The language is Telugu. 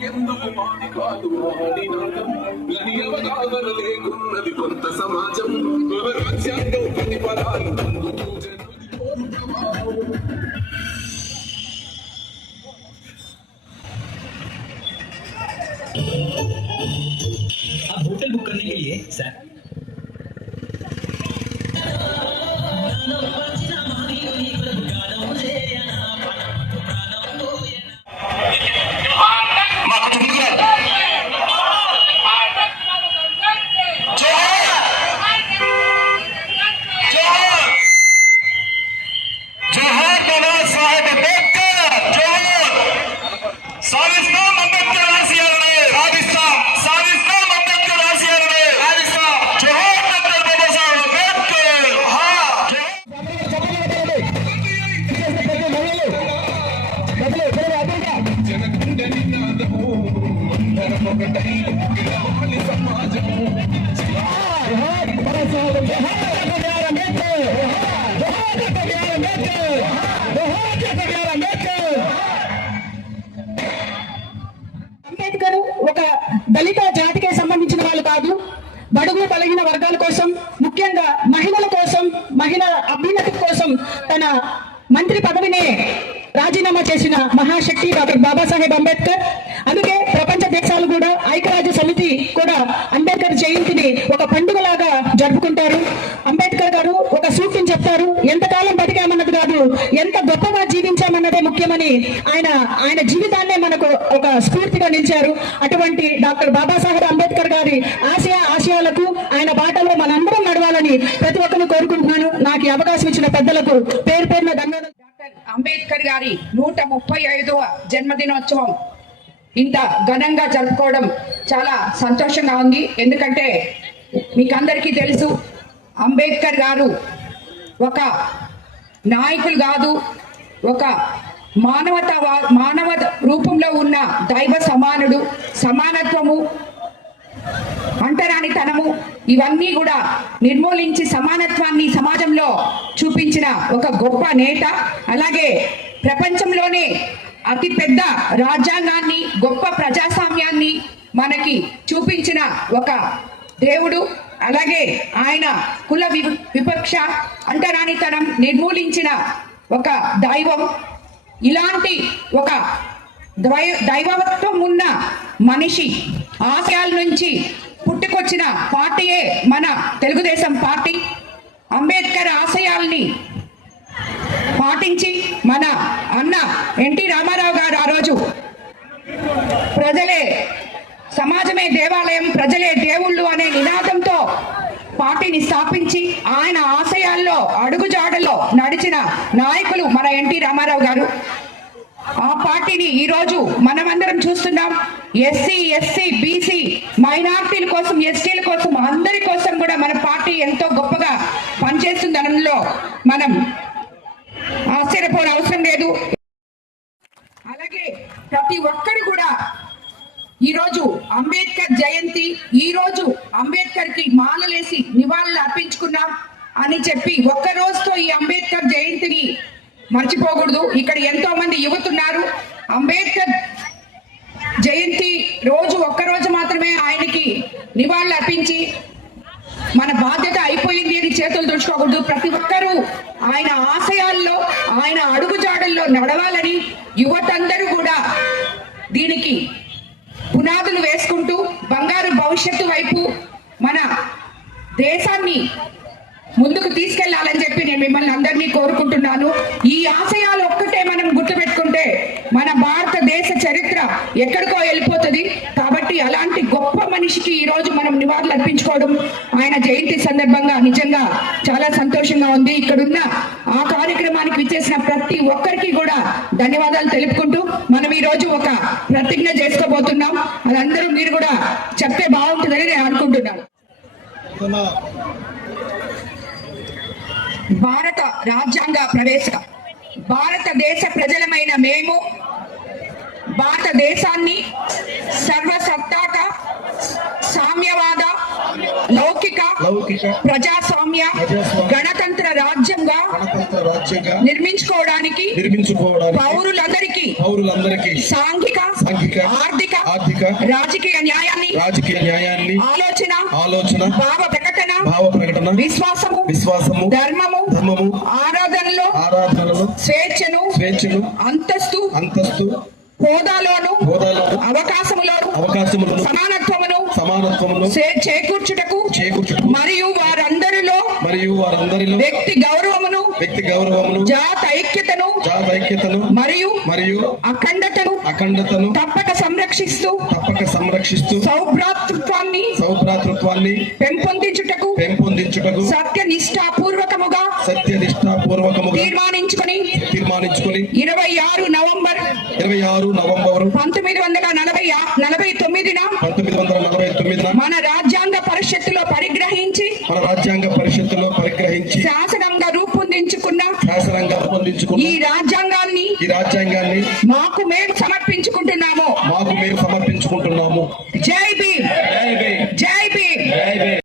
మాకెందుకు మాది కాదు మానినాదం గని అవగాహన లేకున్నది కొంత సమాజం రాజ్యాంగం ప్రతిఫలాలు आप होटल बुक करने के लिए सर అంబేద్కర్ ఒక దళిత జాతికి సంబంధించిన వాళ్ళు కాదు, బడుగు బలహీన వర్గాల కోసం, ముఖ్యంగా మహిళల కోసం, మహిళల అభ్యున్నతి కోసం తన మంత్రి పదవిని రాజీనామా చేసిన మహాశక్తి డాక్టర్ బాబాసాహెబ్ అంబేద్కర్. అందుకే ప్రపంచ దేశాలు కూడా, ఐక్యరాజ్య సమితి కూడా అంబేద్కర్ జయంతిని ఒక పండుగలాగా జరుపుకుంటారు. అంబేద్కర్ గారు ఒక సూక్తిని చెప్తారు, ఎంతకాలం బతికామన్నది కాదు, ఎంత గొప్పగా జీవించామన్నదే ముఖ్యమని ఆయన జీవితాన్నే మనకు ఒక స్ఫూర్తిగా నిలిచారు. అటువంటి డాక్టర్ బాబాసాహెబ్ అంబేద్కర్ గారి ఆశయాలకు ఆయన బాటలో మనందరం నడవాలని ప్రతి ఒక్కరిని కోరుకుంటున్నాను. నాకు ఈ అవకాశం ఇచ్చిన పెద్దలకు పేరు పేరున ధన్యవాదాలు. అంబేద్కర్ గారి 135వ జన్మదినోత్సవం ఇంత ఘనంగా జరుపుకోవడం చాలా సంతోషంగా ఉంది. ఎందుకంటే మీకు అందరికీ తెలుసు, అంబేద్కర్ గారు ఒక నాయకులు కాదు, ఒక మానవ రూపంలో ఉన్న దైవ సమానుడు. సమానత్వము, అంటరానితనము ఇవన్నీ కూడా నిర్మూలించి సమానత్వాన్ని సమాజంలో చూపించిన ఒక గొప్ప నేత. అలాగే ప్రపంచంలోనే అతి పెద్ద రాజ్యాంగాన్ని, గొప్ప ప్రజాస్వామ్యాన్ని మనకి చూపించిన ఒక దేవుడు. అలాగే ఆయన కుల వివక్ష, అంటరానితనం నిర్మూలించిన ఒక దైవం. ఇలాంటి ఒక దైవత్వం ఉన్న మనిషి ఆశయాల నుంచి పుట్టుకొచ్చిన పార్టీయే మన తెలుగుదేశం పార్టీ. అంబేద్కర్ ఆశయాల్ని పాటించి మన అన్న ఎన్టీ రామారావు గారు ఆ రోజు ప్రజలే సమాజమే దేవాలయం, ప్రజలే దేవుళ్ళు అనే నినాదంతో పార్టీని స్థాపించి ఆయన ఆశయాల్లో అడుగుజాడలో నడిచిన నాయకులు మన ఎన్టీ రామారావు గారు. ఆ పార్టీని ఈరోజు మనమందరం చూస్తున్నాం. ఎస్సీ, ఎస్టీ, బీసీ, మైనారిటీల కోసం, ఎస్టీల కోసం, అందరి కోసం కూడా మన పార్టీ ఎంతో గొప్పగా పనిచేస్తుందనలో మనం ఆశ్చర్యపోని అవసరం లేదు. అలాగే ప్రతి ఒక్కరు కూడా ఈరోజు అంబేద్కర్ జయంతి, ఈరోజు అంబేద్కర్ కి మాలలేసి నివాళులు అర్పించుకున్నాం అని చెప్పి ఒక్క రోజుతో ఈ అంబేద్కర్ జయంతిని మర్చిపోకూడదు. ఇక్కడ ఎంతో మంది యువతున్నారు. అంబేద్కర్ జయంతి రోజు ఒక్కరోజు మాత్రమే ఆయనకి నివాళులు అర్పించి మన బాధ్యత అయిపోయింది అని చేతులు తుడుచుకోకూడదు. ప్రతి ఒక్కరూ ఆయన ఆశయాల్లో, ఆయన అడుగుజాడల్లో నడవాలని యువతందరూ కూడా దీనికి పునాదులు వేసుకుంటూ బంగారు భవిష్యత్తు వైపు మన దేశాన్ని ముందుకు తీసుకెళ్లాలని చెప్పి నేను మిమ్మల్ని అందరినీ కోరుకుంటున్నాను. ఈ ఆశయాలు ఒక్కటే మనం గుర్తుపెట్టుకుంటే మన భారతదేశ చరిత్ర ఎక్కడికో వెళ్ళిపోతుంది. కాబట్టి అలాంటి గొప్ప మనిషికి ఈ రోజు మనం నివాళులు అర్పించుకోవడం ఆయన జయంతి సందర్భంగా నిజంగా చాలా సంతోషంగా ఉంది. ఇక్కడున్న ఆ కార్యక్రమానికి విచ్చేసిన ప్రతి ఒక్కరికి కూడా ధన్యవాదాలు తెలుపుకుంటూ మనం ఈ రోజు ఒక ప్రతిజ్ఞ చేసుకోబోతున్నాం. అదందరూ మీరు కూడా చెప్తే బాగుంటుందని నేను అనుకుంటున్నాను. భారత రాజ్యాంగ ప్రవేశ భారతదేశ ప్రజలమైన మేము భారతదేశాన్ని సర్వసత్తాక సామ్యవాద లౌకిక ప్రజాస్వామ్య గణతంత్ర రాజ్యంగా నిర్మించుకోవడానికి పౌరులందరికీ సాంఘిక ఆర్థిక ఆర్థిక రాజకీయ న్యాయాన్ని ఆలోచన భావ ప్రకటన విశ్వాసము ధర్మము ఆరాధనలో స్వేచ్ఛను అంతస్తు హోదాలోను అవకాశములోను సమానత్వమును చేకూర్చుటకు మరియు వారందరిలో వ్యక్తి గౌరవమును జాత ఐక్యతను మరియు అఖండతను తప్పక సంరక్షిస్తూ సౌభ్రాతృత్వాన్ని పెంపొందించుటకు సత్యనిష్టాపూర్వకముగా తీర్మానించుకొని 26 నవంబర్ 1949 మన రాజ్యాంగ పరిషత్తులో పరిగ్రహించి శాసనంగా రూపొందించుకున్న ఈ రాజ్యాంగాన్ని మాకు మేము సమర్పించుకుంటున్నాము. జై భీమ్.